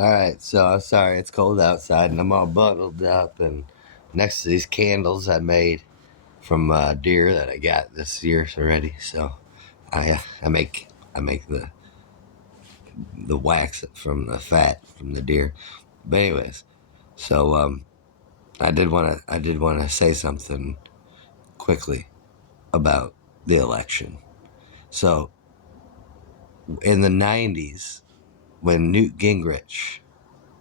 All right, so I'm sorry it's cold outside and I'm all bundled up and next to these candles I made from deer that I got this year already. So I make the wax from the fat from the deer. But anyways, so I did want to say something quickly about the election. So in the '90s, when Newt Gingrich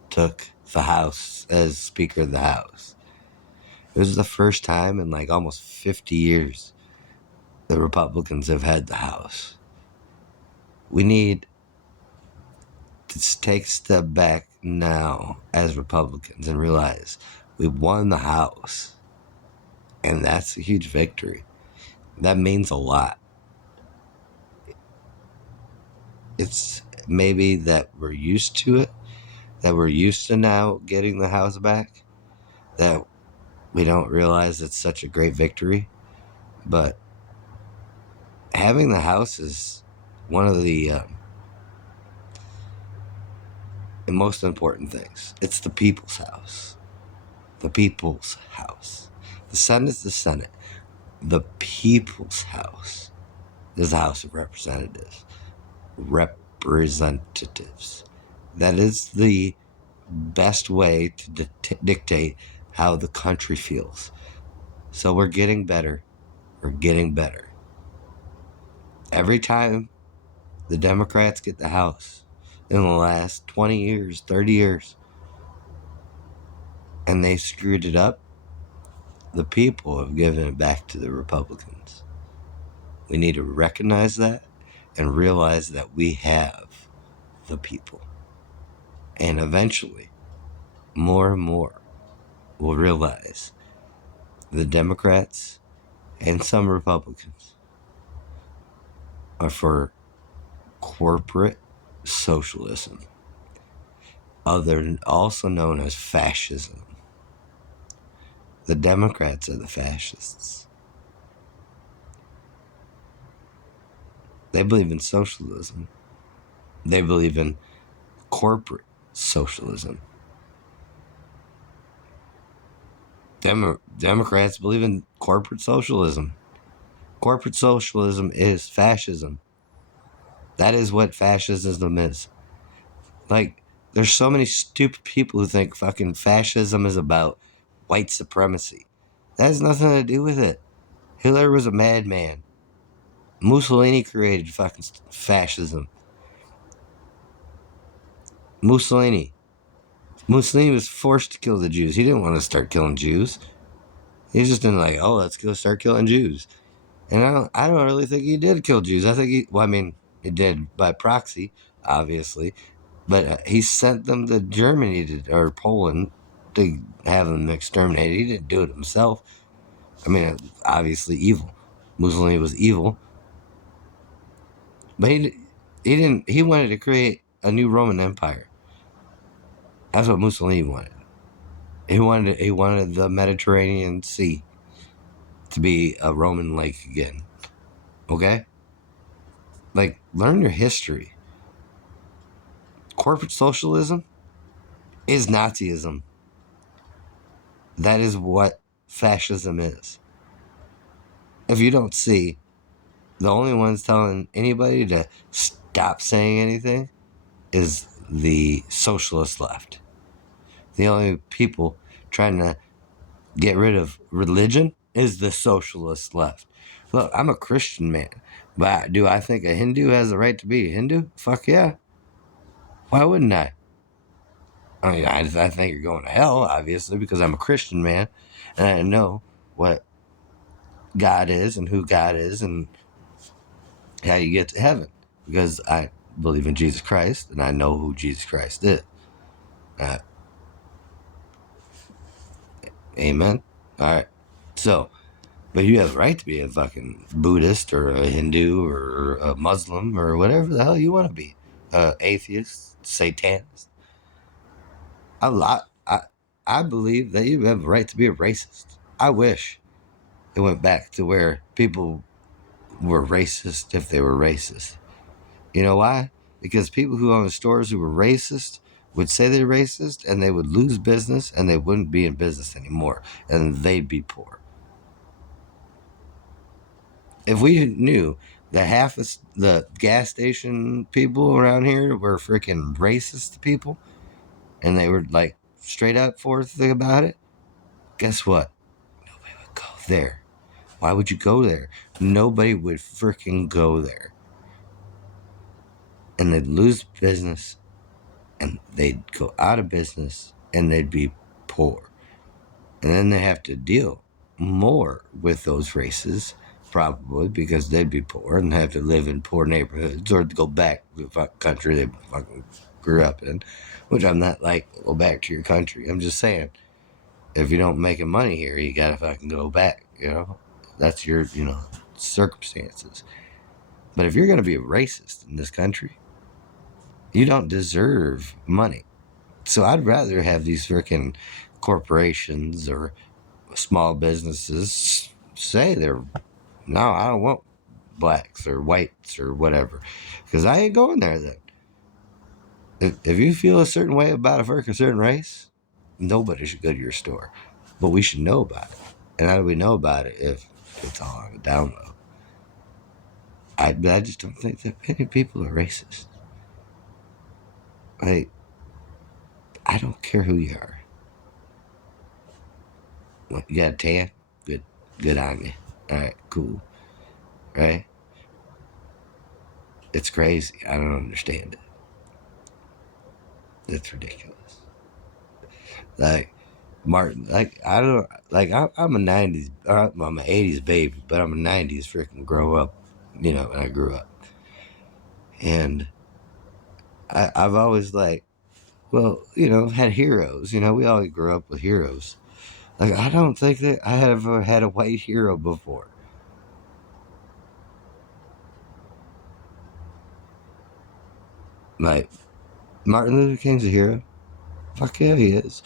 took the House as Speaker of the House, it was the first time in like almost 50 years the Republicans have had the House. We need to take a step back now as Republicans and realize we won the House, and that's a huge victory. That means a lot. It's maybe that we're used to it, that we're used to now getting the House back, that we don't realize it's such a great victory. But having the House is one of the most important things. It's the people's house. The people's house. The Senate's the Senate. The people's house is the House of Representatives. Representatives. That is the best way to dictate how the country feels. So we're getting better. We're getting better. Every time the Democrats get the House in the last 20 years, 30 years, and they screwed it up, the people have given it back to the Republicans. We need to recognize that and realize that we have the people. And eventually, more and more will realize the Democrats and some Republicans are for corporate socialism, also known as fascism. The Democrats are the fascists. They believe in socialism. They believe in corporate socialism. Democrats believe in corporate socialism. Corporate socialism is fascism. That is what fascism is. Like, there's so many stupid people who think fucking fascism is about white supremacy. That has nothing to do with it. Hitler was a madman. Mussolini created fucking fascism. Mussolini was forced to kill the Jews. He didn't want to start killing Jews. He just didn't like, oh, let's go start killing Jews. And I don't really think he did kill Jews. I think he did by proxy, obviously, but he sent them to Germany or Poland to have them exterminated. He didn't do it himself. I mean, obviously evil. Mussolini was evil, but he didn't. He wanted to create a new Roman Empire. That's what Mussolini wanted. He wanted the Mediterranean Sea to be a Roman lake again. Okay? Like, learn your history. Corporate socialism is Nazism. That is what fascism is. If you don't see, the only ones telling anybody to stop saying anything is the socialist left. The only people trying to get rid of religion is the socialist left. Look, I'm a Christian man, but do I think a Hindu has the right to be a Hindu? Fuck yeah. Why wouldn't I? I mean, I think you're going to hell, obviously, because I'm a Christian man and I know what God is and who God is and how you get to heaven. Because I believe in Jesus Christ and I know who Jesus Christ is. Uh, Amen. All right. So, but you have the right to be a fucking Buddhist or a Hindu or a Muslim or whatever the hell you want to be. Atheist, Satanist. I believe that you have the right to be a racist. I wish it went back to where people were racist if they were racist. You know why? Because people who own stores who were racist would say they're racist, and they would lose business, and they wouldn't be in business anymore, and they'd be poor. If we knew that half of the gas station people around here were freaking racist people, and they were like straight up forth about it, guess what? Nobody would go there. Why would you go there? Nobody would freaking go there. And they'd lose business, and they'd go out of business, and they'd be poor. And then they have to deal more with those races, probably because they'd be poor and have to live in poor neighborhoods or go back to the country they fucking grew up in. Which I'm not like, go back to your country. I'm just saying, if you don't make money here, you gotta fucking go back, you know? That's your, circumstances. But if you're gonna be a racist in this country, you don't deserve money. So I'd rather have these freaking corporations or small businesses say no, I don't want blacks or whites or whatever, because I ain't going there then. If you feel a certain way about a certain race, nobody should go to your store, but we should know about it. And how do we know about it if it's all on the download? I just don't think that many people are racist. Like, I don't care who you are. What, you got a tan? Good on you. All right, cool. Right? It's crazy. I don't understand it. It's ridiculous. Like, Martin, like, I don't, like, I'm a 90s, I'm an 80s baby, but I'm a 90s freaking grow up, when I grew up. And I've always, like, well, had heroes. We all grew up with heroes. Like, I don't think that I have ever had a white hero before. Like, Martin Luther King's a hero. Fuck yeah, he is.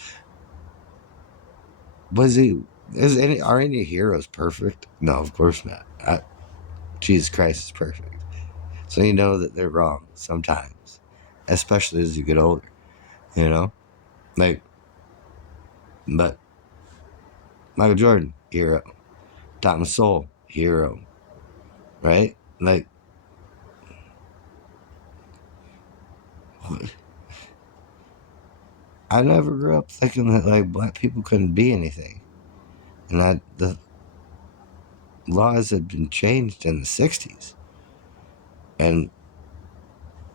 Are any heroes perfect? No, of course not. Jesus Christ is perfect. So you know that they're wrong sometimes, especially as you get older, Like, but Michael Jordan, hero. Thomas Sowell, hero. Right? Like, I never grew up thinking that, like, black people couldn't be anything. And the laws had been changed in the 60s. And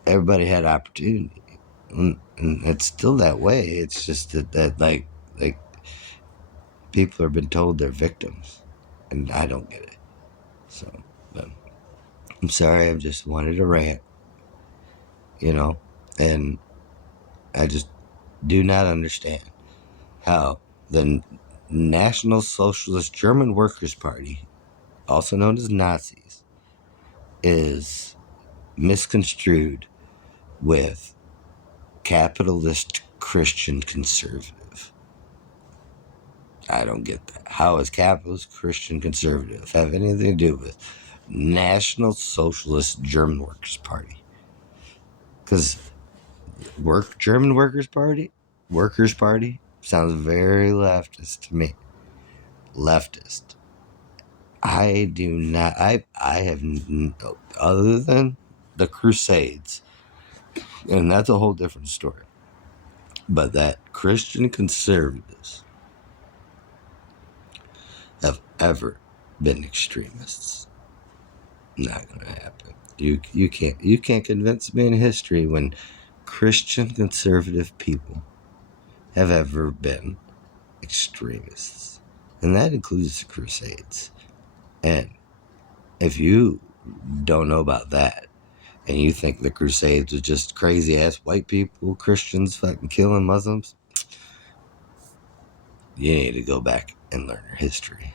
everybody had opportunity. And it's still that way. It's just that like people have been told they're victims, and I don't get it. So, but I'm sorry. I just wanted to rant, and I just do not understand how the National Socialist German Workers' Party, also known as Nazis, is misconstrued with capitalist Christian conservative. I don't get that. How does capitalist Christian conservative have anything to do with National Socialist German Workers' Party? Because German Workers' Party sounds very leftist to me. Leftist. I do not. I have other than the Crusades, and that's a whole different story. But that Christian conservatives have ever been extremists. Not gonna happen. You can't convince me in history when Christian conservative people have ever been extremists. And that includes the Crusades. And if you don't know about that, and you think the Crusades was just crazy ass white people, Christians fucking killing Muslims, you need to go back and learn your history.